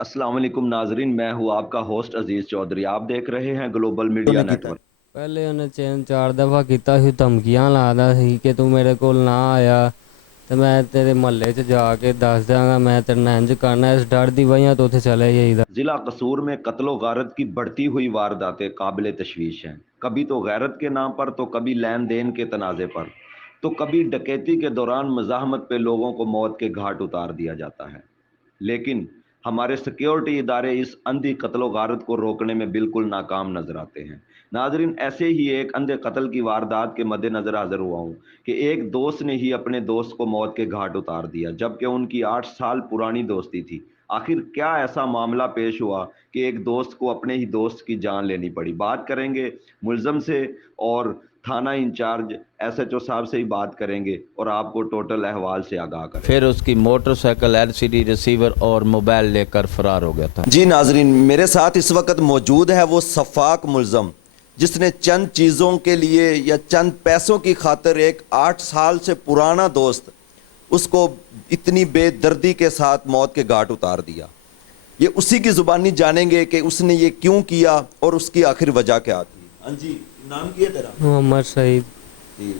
अस्सलाम वालेकुम नाजरीन, मैं हूँ आपका होस्ट अजीज़ चौधरी। आप देख रहे हैं ग्लोबल मीडिया ਉਹਨੇ ਕੀਤਾ नेटवर्क। ਪਹਿਲੇ ਉਹਨੇ ਤਿੰਨ ਚਾਰ ਦਫਾ ਕੀਤਾ ਸੀ, ਧਮਕੀਆਂ ਲਾਦਾ ਸੀ ਕਿ ਤੂੰ ਮੇਰੇ ਕੋਲ ਨਾ ਆਇਆ ਤੇ ਮੈਂ ਤੇਰੇ ਮਹੱਲੇ 'ਚ ਜਾ ਕੇ ਦੱਸ ਦਿਆਂਗਾ, ਮੈਂ ਤੇਰੇ ਨਾਲ ਇੰਝ ਕਰਨਾ। ਇਸ ਡਰ ਦੀ ਵਜ੍ਹਾ ਤੋਂ ਉੱਥੇ ਚਲੇ ਜਾਈਦਾ। ज़िला कसूर में कत्ल गारत की बढ़ती हुई वारदातें काबिल तशवीश हैं। कभी तो गैरत के नाम पर, तो कभी लेन देन के तनाज़े पर, तो कभी डकैती के दौरान मज़ाहमत पे लोगों को मौत के घाट उतार दिया जाता है। लेकिन हमारे सिक्योरिटी इदारे इस अंधी कत्ल गारत को रोकने में बिल्कुल नाकाम नजर आते हैं। नाजरीन, ऐसे ही एक अंधे कत्ल की वारदात के मद्देनजर हाजिर हुआ हूँ कि एक दोस्त ने ही अपने दोस्त को मौत के घाट उतार दिया, जबकि उनकी 8 साल पुरानी दोस्ती थी। आखिर क्या ऐसा मामला पेश हुआ कि एक दोस्त को अपने ही दोस्त की जान लेनी पड़ी? बात करेंगे मुलजम से और थाना इंचार्ज एसएचओ साहब से ही बात करेंगे और आपको टोटल अहवाल से आगाह करें। फिर उसकी मोटरसाइकिल एलसीडी रिसीवर और मोबाइल लेकर फरार हो गया था। जी नाजरीन, मेरे साथ इस वक्त मौजूद है वो सफाक मुलजम जिसने चंद चीज़ों के लिए या चंद पैसों की खातिर एक 8 साल से पुराना दोस्त उसको इतनी बेदर्दी के साथ मौत के घाट उतार दिया। ये उसी की ज़ुबानी जानेंगे कि उसने ये क्यों किया और उसकी आखिर वजह क्या थी। हाँ जी, नाम क्या है तेरा? ਮੁਹੰਮਦ ਸਈਦ जी,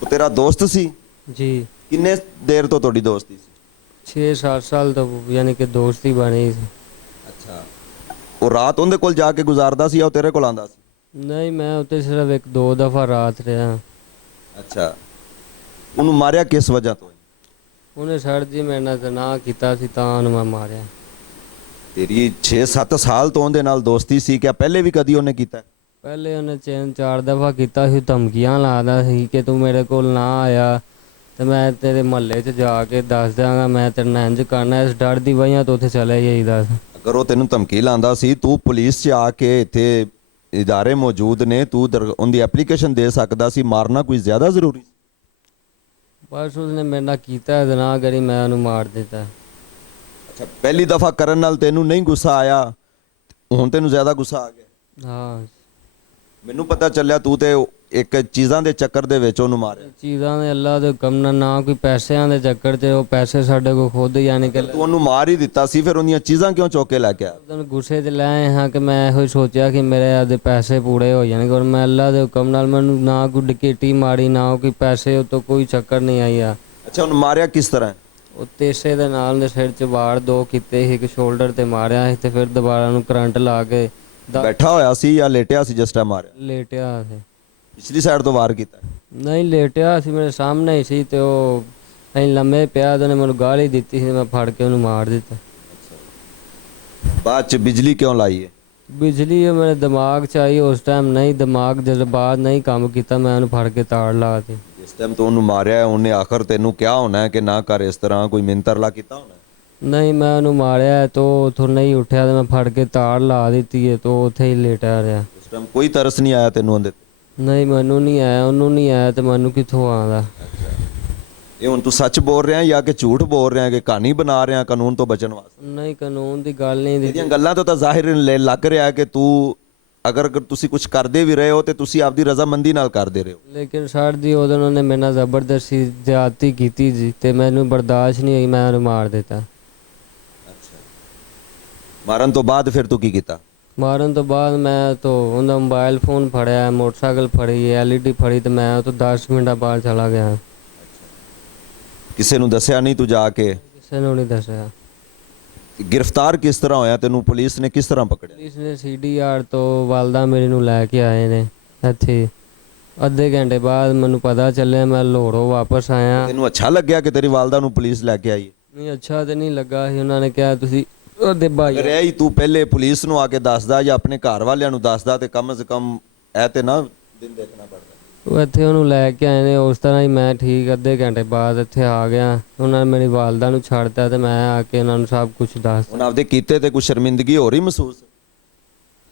तो तेरा दोस्त सी? ਜੀ। किन्ने देर तो थोड़ी दोस्ती सी? 6-7 ਸਾਲ ਤੋਂ ਯਾਨੀ ਕਿ ਦੋਸਤੀ ਬਣੀ ਸੀ। अच्छा, वो रात उनके कोल जाके गुजारदा सी या वो तेरे कोल आंदा सी? ਨਹੀਂ, ਮੈਂ ਉੱਤੇ ਸਿਰਫ 1-2 ਦਫਾ ਰਾਤ ਰਿਹਾ। अच्छा, ਉਹਨੂੰ ਮਾਰਿਆ ਕਿਸ ਵਜ੍ਹਾ ਤੋਂ? ਉਹਨੇ ਸਰ ਜੀ ਮੇਰੇ ਨਾਲ ਗੁਨਾਹ ਕੀਤਾ ਸੀ ਤਾਂ ਉਹਨੂੰ ਮੈਂ ਮਾਰਿਆ। ਤੇਰੀ 6-7 ਸਾਲ ਤੋਂ ਉਹਦੇ ਨਾਲ ਦੋਸਤੀ ਸੀ, ਕਿ ਪਹਿਲੇ ਵੀ ਕਦੀ ਉਹਨੇ ਕੀਤਾ? ਪਹਿਲੇ ਉਹਨੇ ਤਿੰਨ ਚਾਰ ਦਫਾ ਕੀਤਾ ਸੀ, ਧਮਕੀਆਂ ਲਾਦਾ ਸੀ ਕਿ ਤੂੰ ਮੇਰੇ ਕੋਲ ਨਾ ਆਇਆ ਤੇ ਮੈਂ ਤੇਰੇ ਮਹੱਲੇ 'ਚ ਜਾ ਕੇ ਦੱਸ ਦਿਆਂਗਾ, ਮੈਂ ਤੇਰੇ ਨਾਲ ਇੰਝ ਕਰਨਾ। ਇਸ ਡਰ ਦੀ ਵਜ੍ਹਾ ਤੋਂ ਉੱਥੇ ਚਲੇ ਜਾਈਦਾ। ਅਗਰ ਉਹ ਤੈਨੂੰ ਧਮਕੀ ਲਾਉਂਦਾ ਸੀ, ਤੂੰ ਪੁਲਿਸ 'ਚ ਆ ਕੇ ਇੱਥੇ ਇਦਾਰੇ ਮੌਜੂਦ ਨੇ, ਤੂੰ ਉਹਦੀ ਐਪਲੀਕੇਸ਼ਨ ਦੇ ਸਕਦਾ ਸੀ। ਮਾਰਨਾ ਕੋਈ ਜ਼ਿਆਦਾ ਜ਼ਰੂਰੀ ਸੀ? ਬਸ ਉਸਨੇ ਮੇਰੇ ਨਾਲ ਕੀਤਾ ਗੁਨਾਹ ਕਰੀ, ਮੈਂ ਉਹਨੂੰ ਮਾਰ ਦਿੱਤਾ। ਅੱਛਾ, ਪਹਿਲੀ ਦਫਾ ਕਰਨ ਨਾਲ ਤੈਨੂੰ ਨਹੀਂ ਗੁੱਸਾ ਆਇਆ, ਹੁਣ ਤੈਨੂੰ ਜ਼ਿਆਦਾ ਗੁੱਸਾ ਆ ਗਿਆ? ਹਾਂ, ਮੈਨੂੰ ਪਤਾ ਚੱਲਿਆ ਤੂੰ ਤੇ ਇੱਕ ਚੀਜ਼ਾਂ ਦੇ ਚੱਕਰ ਦੇ ਵਿੱਚ ਉਹਨੂੰ ਮਾਰਿਆ। ਚੀਜ਼ਾਂ ਦੇ ਅੱਲਾ ਦੇ ਹੁਕਮ ਨਾਲ, ਨਾ ਕੋਈ ਪੈਸਿਆਂ ਦੇ ਚੱਕਰ 'ਚ। ਉਹ ਪੈਸੇ ਸਾਡੇ ਕੋਲ ਖੁਦ ਯਾਨੀ ਕਿ ਤੂੰ ਉਹਨੂੰ ਮਾਰ ਹੀ ਦਿੱਤਾ ਸੀ, ਫਿਰ ਉਹਦੀਆਂ ਚੀਜ਼ਾਂ ਕਿਉਂ ਚੁੱਕ ਕੇ ਲੈ ਕੇ ਆਇਆ? ਉਦੋਂ ਗੁੱਸੇ 'ਚ ਲੈ ਆਏ ਹਾਂ ਕਿ ਮੈਂ ਇਹੋ ਹੀ ਸੋਚਿਆ ਕਿ ਮੇਰੇ ਆਦੇ ਪੈਸੇ ਪੂਰੇ ਹੋ ਜਾਣਗੇ, ਔਰ ਮੈਂ ਅੱਲਾ ਦੇ ਹੁਕਮ ਨਾਲ, ਮੈਨੂੰ ਨਾ ਕੋਈ ਡਕੈਤੀ ਮਾਰੀ, ਨਾ ਕੋਈ ਪੈਸੇ ਉਤੋਂ ਕੋਈ ਚੱਕਰ ਨਹੀਂ ਆਇਆ। ਅੱਛਾ, ਉਹਨੂੰ ਮਾਰਿਆ ਕਿਸ ਤਰ੍ਹਾਂ? ਉਹ ਤੇਸੇ ਦੇ ਨਾਲ ਦੇ ਸਿਰ 'ਚ ਵਾਰ 2 ਕੀਤੇ ਸੀ, ਇੱਕ ਸ਼ੋਲਡਰ ਤੇ ਮਾਰਿਆ ਸੀ ਤੇ ਫਿਰ ਦੁਬਾਰਾ ਨੂੰ ਕਰੰਟ ਲਾ ਕੇ ਬੈਠਾ ਹੋਇਆ ਸੀ ਜਾਂ ਲੇਟਿਆ ਸੀ ਜਿਸ ਟਾਈਮ ਮਾਰਿਆ? ਲੇਟਿਆ ਸੀ। ਪਿਛਲੀ ਸਾਈਡ ਤੋਂ ਵਾਰ ਕੀਤਾ? ਨਹੀਂ, ਲੇਟਿਆ ਸੀ, ਮੇਰੇ ਸਾਹਮਣੇ ਹੀ ਸੀ ਤੇ ਉਹ ਅਸੀਂ ਲੰਮੇ ਪਿਆ ਤੇ ਉਹਨੇ ਮੈਨੂੰ ਗਾਲੀ ਦਿੱਤੀ ਸੀ, ਮੈਂ ਫੜ ਕੇ ਉਹਨੂੰ ਮਾਰ ਦਿੱਤਾ। ਬਾਅਦ ਚ ਬਿਜਲੀ ਕਿਉਂ ਲਾਈ ਹੈ? ਬਿਜਲੀ ਉਹ ਮੇਰੇ ਦਿਮਾਗ 'ਚ ਆਈ ਉਸ ਟਾਈਮ, ਨਹੀਂ ਦਿਮਾਗ ਜਜ਼ਬਾਤ ਨਹੀਂ ਕੰਮ ਕੀਤਾ, ਮੈਂ ਉਹਨੂੰ ਫੜ ਕੇ ਤਾੜ ਲਾ ਦਿੱਤੀ। ਜਿਸ ਟਾਈਮ ਤੋਂ ਉਹਨੂੰ ਮਾਰਿਆ, ਉਹਨੇ ਆਖਰ ਤੈਨੂੰ ਕਿਹਾ ਹੋਣਾ ਕਿ ਨਾ ਕਰ ਇਸ ਤਰ੍ਹਾਂ, ਕੋਈ ਮਿੰਤਰਲਾ ਕੀਤਾ ਹੋਣਾ? ਨਹੀਂ, ਮੈਂ ਉਹਨੂੰ ਮਾਰਿਆ ਤਾਂ ਉੱਥੋਂ ਨਹੀਂ ਉੱਠਿਆ ਤੇ ਮੈਂ ਫੜ ਕੇ ਤਾੜ ਲਾ ਦਿੱਤੀ ਹੈ, ਤਾਂ ਉੱਥੇ ਹੀ ਲੇਟਿਆ ਰਿਹਾ। ਉਸ ਟਾਈਮ ਕੋਈ ਤਰਸ ਨਹੀਂ ਆਇਆ ਤੈਨੂੰ ਉਹਦੇ ਤੇ? ਨਹੀਂ, ਮੈਨੂੰ ਨਹੀਂ ਆਇਆ, ਉਹਨੂੰ ਨਹੀਂ ਆਇਆ ਤੇ ਮੈਨੂੰ ਕਿੱਥੋਂ ਆਉਂਦਾ। ਇਹ ਹੁਣ ਤੂੰ ਸੱਚ ਬੋਲ ਰਿਹਾ ਜਾਂ ਕਿ ਝੂਠ ਬੋਲ ਰਿਹਾ, ਕਿ ਕਹਾਣੀ ਬਣਾ ਰਿਹਾ ਕਾਨੂੰਨ ਤੋਂ ਬਚਣ ਵਾਸਤੇ? ਨਹੀਂ, ਕਾਨੂੰਨ ਦੀ ਗੱਲ ਨਹੀਂ ਇਹਦੀਆਂ ਗੱਲਾਂ ਤੋਂ ਤਾਂ ਜ਼ਾਹਿਰ ਲੱਗ ਰਿਹਾ ਕਿ ਤੂੰ ਅਗਰ ਤੁਸੀਂ ਕੁਝ ਕਰਦੇ ਵੀ ਰਹੇ ਹੋ ਤੇ ਤੁਸੀਂ ਆਪਦੀ ਰਜ਼ਾਮੰਦੀ ਨਾਲ ਕਰਦੇ ਰਹੇ ਹੋ। ਲੇਕਿਨ ਸਰ ਜੀ ਉਦੋਂ ਉਹਨੇ ਮੇਰੇ ਨਾਲ ਜ਼ਬਰਦਸਤੀ ਜ਼ਿਆਦਤੀ ਕੀਤੀ ਜੀ ਤੇ ਮੈਨੂੰ ਬਰਦਾਸ਼ਤ ਨਹੀਂ ਹੋਈ, ਮੈਂ ਉਹਨੂੰ ਮਾਰ ਦਿੱਤਾ। ਮਾਰਨ ਤੋਂ ਬਾਅਦ ਫਿਰ ਤੂੰ ਕੀ ਕੀਤਾ? ਮਾਰਨ ਤੋਂ ਬਾਅਦ ਮੈਂ ਤਾਂ ਉਹਦਾ ਮੋਬਾਈਲ ਫੋਨ ਫੜਿਆ, ਮੋਟਰਸਾਈਕਲ ਫੜੀ, ਐਲਈਡੀ ਫੜੀ ਤੇ ਮੈਂ ਉਹ ਤੋਂ 10 ਮਿੰਟਾਂ ਬਾਅਦ ਚਲਾ ਗਿਆ। ਕਿਸੇ ਨੂੰ ਦੱਸਿਆ ਨਹੀਂ ਤੂੰ ਜਾ ਕੇ? ਕਿਸੇ ਨੂੰ ਨਹੀਂ ਦੱਸਿਆ। ਗ੍ਰਿਫਤਾਰ ਕਿਸ ਤਰ੍ਹਾਂ ਹੋਇਆ ਤੈਨੂੰ? ਪੁਲਿਸ ਨੇ ਕਿਸ ਤਰ੍ਹਾਂ ਪਕੜਿਆ? ਪੁਲਿਸ ਨੇ ਸੀਡੀਆਰ ਤੋਂ ਵਾਲਦਾ ਮੇਰੇ ਨੂੰ ਲੈ ਕੇ ਆਏ ਨੇ ਇੱਥੇ। ਅੱਧੇ ਘੰਟੇ ਬਾਅਦ ਮੈਨੂੰ ਪਤਾ ਚੱਲਿਆ, ਮੈਂ ਲਾਹੌਰੋਂ ਵਾਪਸ ਆਇਆ। ਤੈਨੂੰ ਅੱਛਾ ਲੱਗਿਆ ਕਿ ਤੇਰੀ ਵਾਲਦਾ ਨੂੰ ਪੁਲਿਸ ਲੈ ਕੇ ਆਈ? ਨਹੀਂ, ਅੱਛਾ ਤੇ ਨਹੀਂ ਲੱਗਾ ਸੀ। ਉਹਨਾਂ ਨੇ ਕਿਹਾ ਤੁਸੀਂ ਉਹਦੇ ਭਾਈ ਅਗਰ ਇਹ ਹੀ ਤੂੰ ਪਹਿਲੇ ਪੁਲਿਸ ਨੂੰ ਆ ਕੇ ਦੱਸਦਾ ਜਾਂ ਆਪਣੇ ਘਰ ਵਾਲਿਆਂ ਨੂੰ ਦੱਸਦਾ ਤੇ ਕਮ ਸੇ ਕਮ ਇਹ ਤੇ ਨਾ ਦਿਨ ਦੇਖਣਾ ਪੜਦਾ। ਉਹ ਇੱਥੇ ਉਹਨੂੰ ਲੈ ਕੇ ਆਏ ਨੇ, ਉਸ ਤਰ੍ਹਾਂ ਹੀ ਮੈਂ ਠੀਕ ਅੱਧੇ ਘੰਟੇ ਬਾਅਦ ਇੱਥੇ ਆ ਗਿਆ। ਉਹਨਾਂ ਨੇ ਮੇਰੀ ਵਾਲਦਾ ਨੂੰ ਛੱਡਤਾ ਤੇ ਮੈਂ ਆ ਕੇ ਉਹਨਾਂ ਨੂੰ ਸਭ ਕੁਝ ਦੱਸ। ਹੁਣ ਆਪਦੇ ਕੀਤੇ ਤੇ ਕੁਝ ਸ਼ਰਮਿੰਦਗੀ ਹੋ ਰਹੀ ਮਹਿਸੂਸ?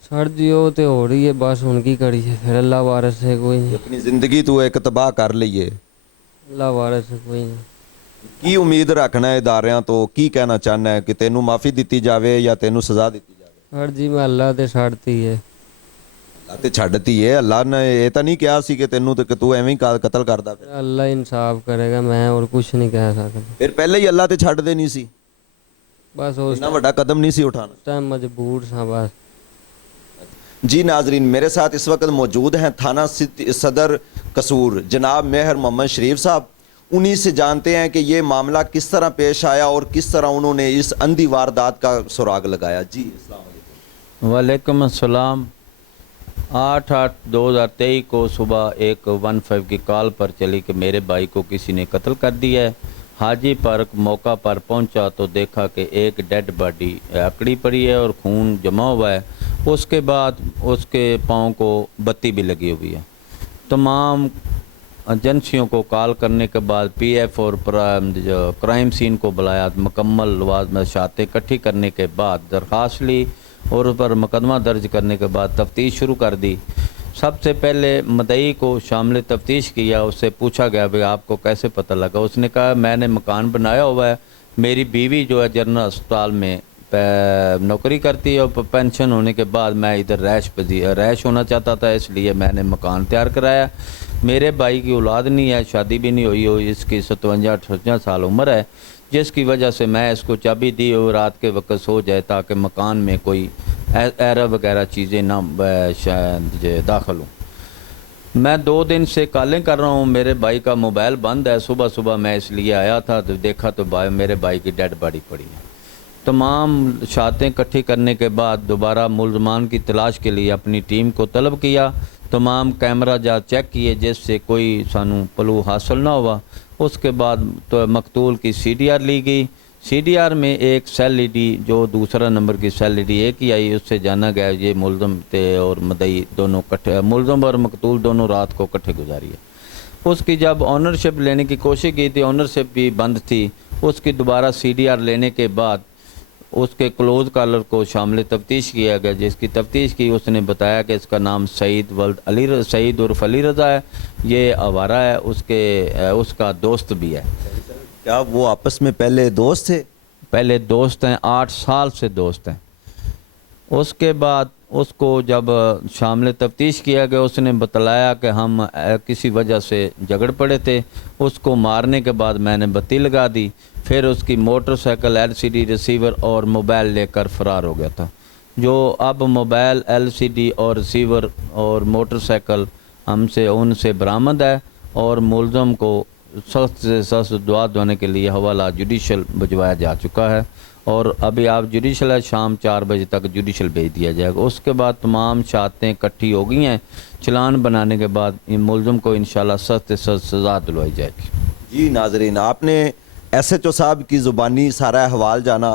ਸਰ ਜੀ ਉਹ ਤੇ ਹੋ ਰਹੀ ਹੈ, ਬਸ ਹੁਣ ਕੀ ਕਰੀਏ, ਫਿਰ ਅੱਲਾ ਵਾਰਸ ਹੈ ਕੋਈ ਨਹੀਂ। ਆਪਣੀ ਜ਼ਿੰਦਗੀ ਤੂੰ ਇੱਕ ਤਬਾਹ ਕਰ ਲਈਏ। ਅੱਲਾ ਵਾਰਸ ਹੈ ਕੋਈ ਨਹੀਂ। ਕੀ ਉਮੀਦ ਰੱਖਣਾ ਹੈ ਇਦਾਰਿਆਂ ਤੋਂ? ਕੀ ਕਹਿਣਾ ਚਾਹੁੰਦਾ ਹੈ ਕਿ ਤੈਨੂੰ ਮਾਫੀ ਦਿੱਤੀ ਜਾਵੇ ਜਾਂ ਤੈਨੂੰ ਸਜ਼ਾ ਦਿੱਤੀ ਜਾਵੇ? ਸਰ ਜੀ ਮੈਂ ਅੱਲਾ ਤੇ ਛੱਡਤੀ ਹੈ। ਅੱਲਾ ਤੇ ਛੱਡਤੀ ਹੈ? ਅੱਲਾ ਨੇ ਇਹ ਤਾਂ ਨਹੀਂ ਕਿਹਾ ਸੀ ਕਿ ਤੈਨੂੰ ਤੇ ਕਿ ਤੂੰ ਐਵੇਂ ਹੀ ਕਤਲ ਕਰਦਾ? ਅੱਲਾ ਇਨਸਾਫ ਕਰੇਗਾ, ਮੈਂ ਹੋਰ ਕੁਝ ਨਹੀਂ ਕਹਿ ਸਕਦਾ। ਫਿਰ ਪਹਿਲੇ ਹੀ ਅੱਲਾ ਤੇ ਛੱਡਦੇ ਨਹੀਂ ਸੀ? बस उस इतना बड़ा कदम नहीं सी उठाना। टाइम मजबूर था बस। जी नाजरीन, मेरे साथ इस वक्त मौजूद हैं थाना सदर कसूर जनाब मेहर मोहम्मद शरीफ साहब। उन्हीं से जानते हैं कि ये मामला किस तरह पेश आया और किस तरह उन्होंने इस अंधी वारदात का सुराग लगाया। जी अस्सलाम वालेकुम। वालेकुम अस्सलाम। 8/8/2023 को सुबह एक 15 की कॉल पर चली कि मेरे भाई को किसी ने कत्ल कर दिया है। हाजी पार्क मौका पर पहुंचा तो देखा कि एक डेड बॉडी अकड़ी पड़ी है और खून जमा हुआ है। उसके बाद उसके पाँव को बत्ती भी लगी हुई है। तमाम एजेंसियों को कॉल करने के बाद पीएफ और क्राइम सीन को बुलाया, मुकम्मल लवाज़-ए-शातें इकट्ठी करने के बाद दरख्वास्त ली और उस पर मुकदमा दर्ज करने के बाद तफ्तीश शुरू कर दी। सबसे पहले मदई को शामिल तफ्तीश किया, उससे पूछा गया भाई आपको कैसे पता लगा। उसने कहा मैंने मकान बनाया हुआ है, मेरी बीवी जो है जनरल अस्पताल में नौकरी करती है और पेंशन होने के बाद मैं इधर रैश होना चाहता था, इसलिए मैंने मकान तैयार कराया। मेरे भाई की औलाद नहीं है, शादी भी नहीं हुई हो, इसकी 57-58 साल उम्र है, जिसकी वजह से मैं इसको चाबी दी और रात के वक्त सो जाए ताकि मकान में कोई एरा वगैरह चीज़ें ना दाखिल हों। मैं 2 दिन से कॉलिंग कर रहा हूँ, मेरे भाई का मोबाइल बंद है। सुबह सुबह मैं इसलिए आया था तो देखा तो मेरे भाई की डेड बॉडी पड़ी है। तमाम शातें इकट्ठी करने के बाद दोबारा मुलजमान की तलाश के लिए अपनी टीम को तलब किया। तमाम कैमरा जा चेक किए जिससे कोई सानू पलू हासिल ना हुआ। उसके बाद तो मकतूल की CDR ली गई। CDR में एक सेल ईडी जो दूसरा नंबर की सेल ईडी एक ही आई, उससे जाना गया ये मुलजम थे और मदई दोनों कट्ठे, मुलजम और मकतूल दोनों रात को इकट्ठे गुजारी है। उसकी जब ऑनरशिप लेने की कोशिश की थी, ऑनरशिप भी बंद थी। उसकी दोबारा CDR लेने के बाद उसके क्लोज कॉलर को शामिल तफ्तीश किया गया, जिसकी तफ्तीश की उसने बताया कि इसका नाम सईद उर्फ अली रज़ा है, ये आवारा है, उसका दोस्त भी है। क्या वो आपस में पहले दोस्त थे? पहले दोस्त हैं, 8 साल से दोस्त हैं। उसके बाद उसको जब शामिल तफ्तीश किया गया, उसने बतलाया कि हम किसी वजह से झगड़ पड़े थे। उसको मारने के बाद मैंने बत्ती लगा दी, फिर उसकी मोटरसाइकिल, LCD रिसीवर और मोबाइल लेकर फ़रार हो गया था। जो अब मोबाइल, LCD और रिसीवर और मोटरसाइकिल उनसे बरामद है और मुलज़म को सख्त से सख्त दुआ देने के लिए हवाला जुडिशल भिजवाया जा चुका है और अभी आप जुडिशल है, शाम 4 बजे तक जुडिशल भेज दिया जाएगा। उसके बाद तमाम शातें इकट्ठी हो गई हैं। चलान बनाने के बाद इन मुलज़म को इंशाल्लाह सख्त से सख्त सज़ा दिलवाई जाएगी। जी नाजरीन, आपने SHO साहब की ज़ुबानी सारा अहवाल जाना।